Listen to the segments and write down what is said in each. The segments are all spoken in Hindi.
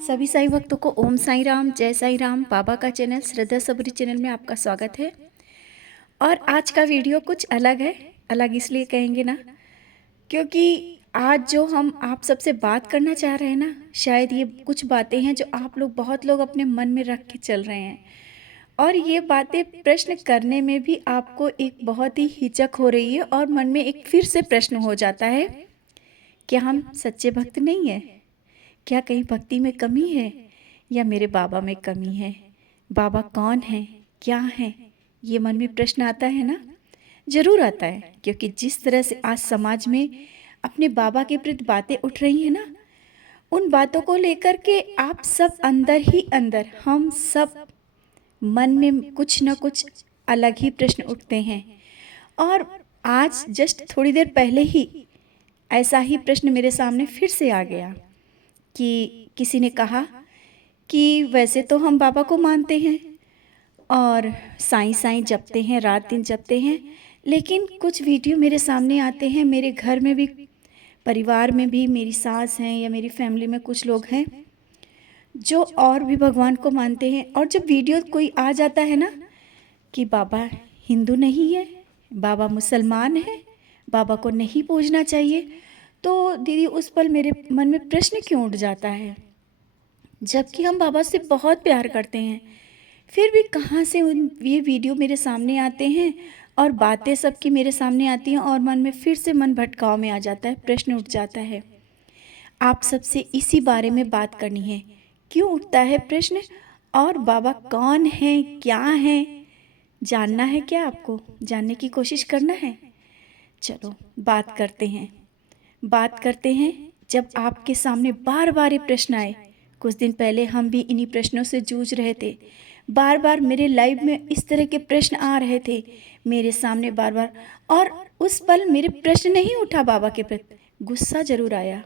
सभी साईं भक्तों को ओम साईं राम, जय साईं राम। बाबा का चैनल श्रद्धा सबरी चैनल में आपका स्वागत है। और आज का वीडियो कुछ अलग है। अलग इसलिए कहेंगे ना, क्योंकि आज जो हम आप सबसे बात करना चाह रहे हैं ना, शायद ये कुछ बातें हैं जो आप लोग बहुत लोग अपने मन में रख के चल रहे हैं। और ये बातें प्रश्न करने में भी आपको एक बहुत ही हिचक हो रही है और मन में एक फिर से प्रश्न हो जाता है, क्या हम सच्चे भक्त नहीं हैं? क्या कहीं भक्ति में कमी है या मेरे बाबा में कमी है? बाबा कौन है, क्या है? ये मन में प्रश्न आता है ना। जरूर आता है, क्योंकि जिस तरह से आज समाज में अपने बाबा के प्रति बातें उठ रही हैं ना, उन बातों को लेकर के आप सब अंदर ही अंदर, हम सब मन में कुछ ना कुछ अलग ही प्रश्न उठते हैं। और आज जस्ट थोड़ी देर पहले ही ऐसा ही प्रश्न मेरे सामने फिर से आ गया कि किसी ने कहा कि वैसे तो हम बाबा को मानते हैं और साईं साईं जपते हैं, रात दिन जपते हैं, लेकिन कुछ वीडियो मेरे सामने आते हैं, मेरे घर में भी, परिवार में भी, मेरी सास हैं या मेरी फैमिली में कुछ लोग हैं जो और भी भगवान को मानते हैं। और जब वीडियो कोई आ जाता है ना कि बाबा हिंदू नहीं है, बाबा मुसलमान है, बाबा को नहीं पूजना चाहिए, तो दीदी उस पल मेरे मन में प्रश्न क्यों उठ जाता है? जबकि हम बाबा से बहुत प्यार करते हैं, फिर भी कहाँ से ये वीडियो मेरे सामने आते हैं और बातें सबकी मेरे सामने आती हैं और मन में फिर से मन भटकाव में आ जाता है, प्रश्न उठ जाता है। आप सबसे इसी बारे में बात करनी है। क्यों उठता है प्रश्न? और बाबा कौन है, क्या है, जानना है क्या आपको? जानने की कोशिश करना है? चलो बात करते हैं। जब आपके सामने बार बार ये प्रश्न आए, कुछ दिन पहले हम भी इन्हीं प्रश्नों से जूझ रहे थे। बार बार मेरे लाइव में इस तरह के प्रश्न आ रहे थे मेरे सामने बार बार, और उस पल मेरे प्रश्न नहीं उठा बाबा के प्रति, गुस्सा जरूर आया।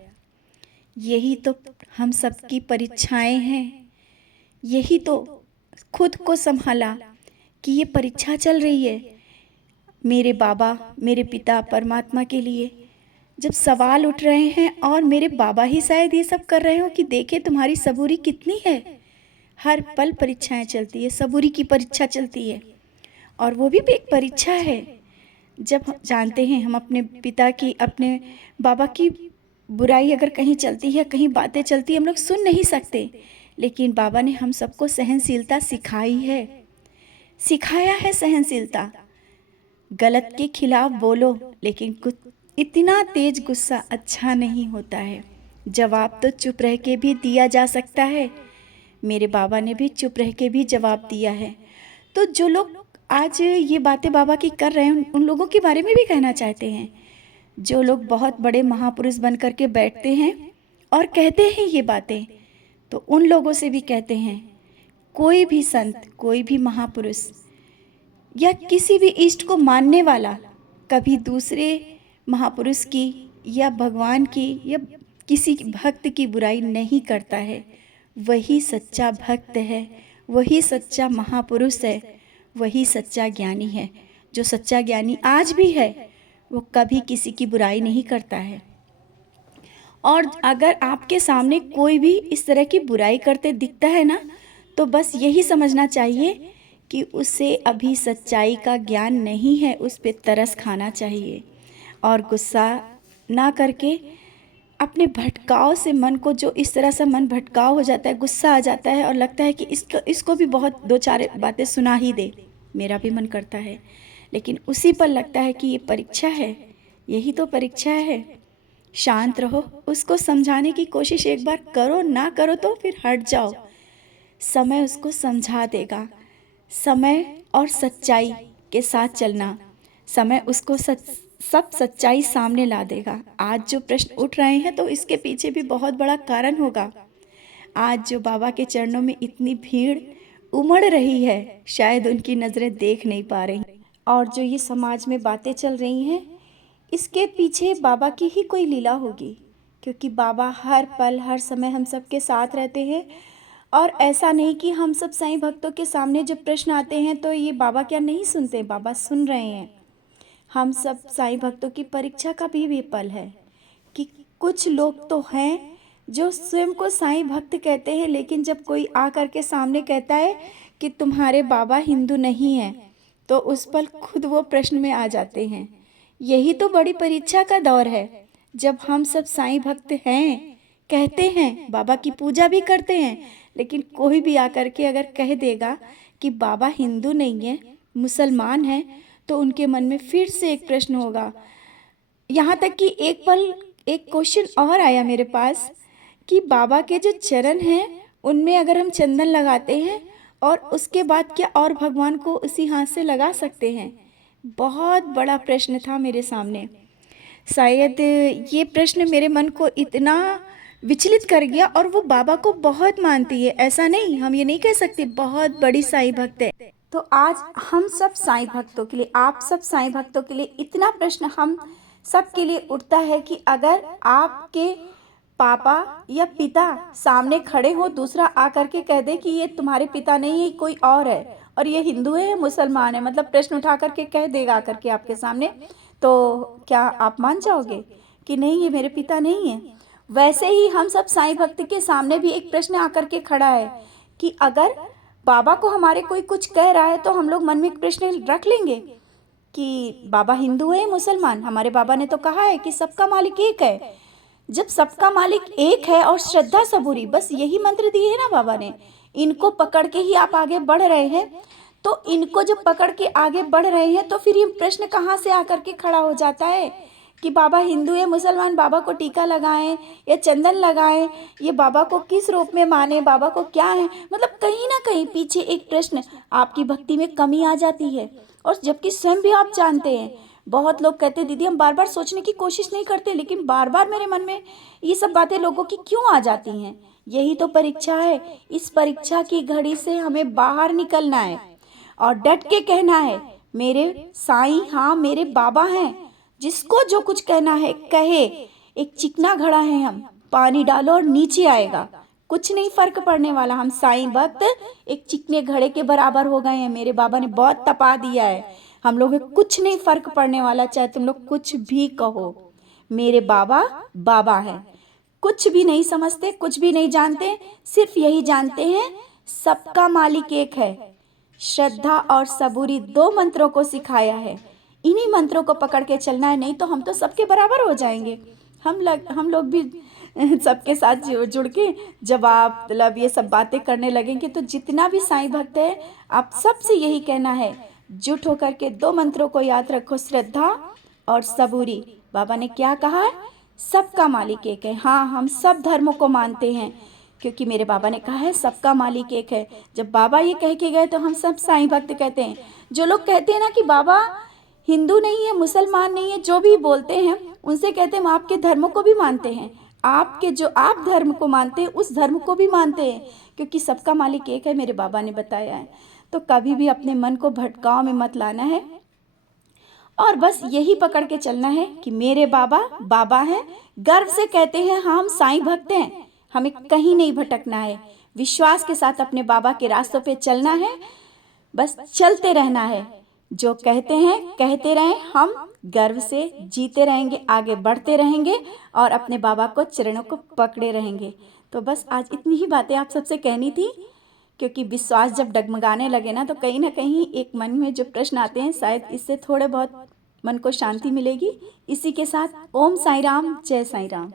यही तो हम सबकी परीक्षाएं हैं। यही तो खुद को संभाला कि ये परीक्षा चल रही है मेरे बाबा, मेरे पिता परमात्मा के लिए। जब सवाल उठ रहे हैं और मेरे बाबा ही शायद ये सब कर रहे हो कि देखे तुम्हारी सबूरी कितनी है। हर पल परीक्षाएं चलती है, सबूरी की परीक्षा चलती है, और वो भी एक परीक्षा है। जब हम जानते हैं हम अपने पिता की, अपने बाबा की बुराई अगर कहीं चलती है, कहीं बातें चलती है, हम लोग सुन नहीं सकते, लेकिन बाबा ने हम सबको सहनशीलता सिखाई है, सिखाया है सहनशीलता। गलत के खिलाफ बोलो, लेकिन कुछ इतना तेज गुस्सा अच्छा नहीं होता है। जवाब तो चुप रह के भी दिया जा सकता है। मेरे बाबा ने भी चुप रह के भी जवाब दिया है। तो जो लोग आज ये बातें बाबा की कर रहे हैं, उन लोगों के बारे में भी कहना चाहते हैं। जो लोग बहुत बड़े महापुरुष बन कर के बैठते हैं और कहते हैं ये बातें, तो उन लोगों से भी कहते हैं, कोई भी संत, कोई भी महापुरुष या किसी भी इष्ट को मानने वाला कभी दूसरे महापुरुष की या भगवान की या किसी भक्त की बुराई नहीं करता है। वही सच्चा भक्त है, वही सच्चा महापुरुष है, वही सच्चा ज्ञानी है। जो सच्चा ज्ञानी आज भी है, वो कभी किसी की बुराई नहीं करता है। और अगर आपके सामने कोई भी इस तरह की बुराई करते दिखता है ना, तो बस यही समझना चाहिए कि उसे अभी सच्चाई का ज्ञान नहीं है, उस पे तरस खाना चाहिए। और गुस्सा ना करके अपने भटकाव से, मन को जो इस तरह से मन भटकाव हो जाता है, गुस्सा आ जाता है और लगता है कि इसको भी बहुत दो चार बातें सुना ही दे, मेरा भी मन करता है, लेकिन उसी पर लगता है कि ये परीक्षा है, यही तो परीक्षा है। शांत रहो, उसको समझाने की कोशिश एक बार करो, ना करो तो फिर हट जाओ, समय उसको समझा देगा। समय और सच्चाई के साथ चलना, समय उसको सब सच्चाई सामने ला देगा। आज जो प्रश्न उठ रहे हैं, तो इसके पीछे भी बहुत बड़ा कारण होगा। आज जो बाबा के चरणों में इतनी भीड़ उमड़ रही है, शायद उनकी नज़रें देख नहीं पा रही, और जो ये समाज में बातें चल रही हैं, इसके पीछे बाबा की ही कोई लीला होगी, क्योंकि बाबा हर पल हर समय हम सबके साथ रहते हैं। और ऐसा नहीं कि हम सब साईं भक्तों के सामने जब प्रश्न आते हैं तो ये बाबा क्या नहीं सुनते, बाबा सुन रहे हैं। हम सब साईं भक्तों की परीक्षा का भी पल है कि कुछ लोग तो हैं जो स्वयं को साईं भक्त कहते हैं, लेकिन जब कोई आ कर के सामने कहता है कि तुम्हारे बाबा हिंदू नहीं हैं, तो उस पल खुद वो प्रश्न में आ जाते हैं। यही तो बड़ी परीक्षा का दौर है, जब हम सब साईं भक्त हैं, कहते हैं, बाबा की पूजा भी करते हैं, लेकिन कोई भी आकर के अगर कह देगा कि बाबा हिंदू नहीं है, मुसलमान हैं, तो उनके मन में फिर से एक प्रश्न होगा। यहाँ तक कि एक पल एक क्वेश्चन और आया मेरे पास कि बाबा के जो चरण हैं उनमें अगर हम चंदन लगाते हैं और उसके बाद क्या और भगवान को उसी हाथ से लगा सकते हैं। बहुत बड़ा प्रश्न था मेरे सामने। शायद ये प्रश्न मेरे मन को इतना विचलित कर गया, और वो बाबा को बहुत मानती है, ऐसा नहीं, हम ये नहीं कह सकते, बहुत बड़ी साईं भक्त है। तो आज हम सब साईं भक्तों के लिए, आप सब साईं भक्तों के लिए इतना प्रश्न हम सब के लिए उठता है कि अगर आपके पापा या पिता सामने खड़े हो, दूसरा आकर के कह दे कि ये तुम्हारे पिता नहीं है, कोई और है, और ये हिंदू है या मुसलमान है, मतलब प्रश्न उठा करके कह देगा आकर के आपके सामने, तो क्या आप मान जाओगे कि नहीं, ये मेरे पिता नहीं है। वैसे ही हम सब साईं भक्त के सामने भी एक प्रश्न आकर के खड़ा है कि अगर बाबा को हमारे कोई कुछ कह रहा है, तो हम लोग मन में एक प्रश्न रख लेंगे कि बाबा हिंदू है मुसलमान। हमारे बाबा ने तो कहा है कि सबका मालिक एक है। जब सबका मालिक एक है और श्रद्धा सबूरी, बस यही मंत्र दिए है ना बाबा ने, इनको पकड़ के ही आप आगे बढ़ रहे हैं। तो इनको जब पकड़ के आगे बढ़ रहे हैं, तो फिर ये प्रश्न कहाँ से आकर के खड़ा हो जाता है कि बाबा हिंदू या मुसलमान, बाबा को टीका लगाएं या चंदन लगाएं, ये बाबा को किस रूप में माने, बाबा को क्या है, मतलब कहीं ना कहीं पीछे एक प्रश्न, आपकी भक्ति में कमी आ जाती है। और जबकि स्वयं भी आप जानते हैं, बहुत लोग कहते हैं दीदी हम बार बार सोचने की कोशिश नहीं करते, लेकिन बार बार मेरे मन में ये सब बातें लोगों की क्यों आ जाती हैं। यही तो परीक्षा है। इस परीक्षा की घड़ी से हमें बाहर निकलना है और डट के कहना है, मेरे साईं, हाँ मेरे बाबा हैं, जिसको जो कुछ कहना है कहे। एक चिकना घड़ा है, हम पानी डालो और नीचे आएगा, कुछ नहीं फर्क पड़ने वाला। हम साईं भक्त एक चिकने घड़े के बराबर हो गए हैं। मेरे बाबा ने बहुत तपा दिया है, हम लोगों को कुछ नहीं फर्क पड़ने वाला, चाहे तुम लोग कुछ भी कहो। मेरे बाबा बाबा हैं, कुछ भी नहीं समझते, कुछ भी नहीं जानते, सिर्फ यही जानते हैं सबका मालिक एक है। श्रद्धा और सबूरी, दो मंत्रों को सिखाया है, इन्हीं मंत्रों को पकड़ के चलना है, नहीं तो हम तो सबके बराबर हो जाएंगे। हम लोग भी सबके साथ जुड़ के जब आप मतलब ये सब बातें करने लगेंगे, तो जितना भी साईं भक्त है, आप सबसे यही कहना है, जुट होकर के दो मंत्रों को याद रखो, श्रद्धा और सबूरी। बाबा ने क्या कहा है, सबका मालिक एक है। हाँ, हम सब धर्मों को मानते हैं, क्योंकि मेरे बाबा ने कहा है सबका मालिक एक है। जब बाबा ये कह के गए, तो हम सब साईं भक्त कहते हैं। जो लोग कहते हैं ना कि बाबा हिंदू नहीं है, मुसलमान नहीं है, जो भी बोलते हैं, उनसे कहते हैं हम आपके धर्मों को भी मानते हैं, आपके जो आप धर्म को मानते हैं उस धर्म को भी मानते हैं, क्योंकि सबका मालिक एक है, मेरे बाबा ने बताया है। तो कभी भी अपने मन को भटकाव में मत लाना है, और बस यही पकड़ के चलना है कि मेरे बाबा बाबा हैं, गर्व से कहते हैं हाँ हम साईं भक्त हैं। हमें कहीं नहीं भटकना है, विश्वास के साथ अपने बाबा के रास्तों पे चलना है, बस चलते रहना है। जो कहते हैं कहते रहें, हम गर्व से जीते रहेंगे, आगे बढ़ते रहेंगे और अपने बाबा को चरणों को पकड़े रहेंगे। तो बस आज इतनी ही बातें आप सबसे कहनी थी, क्योंकि विश्वास जब डगमगाने लगे ना, तो कहीं ना कहीं एक मन में जो प्रश्न आते हैं, शायद इससे थोड़े बहुत मन को शांति मिलेगी। इसी के साथ ओम साईं राम, जय साईं राम।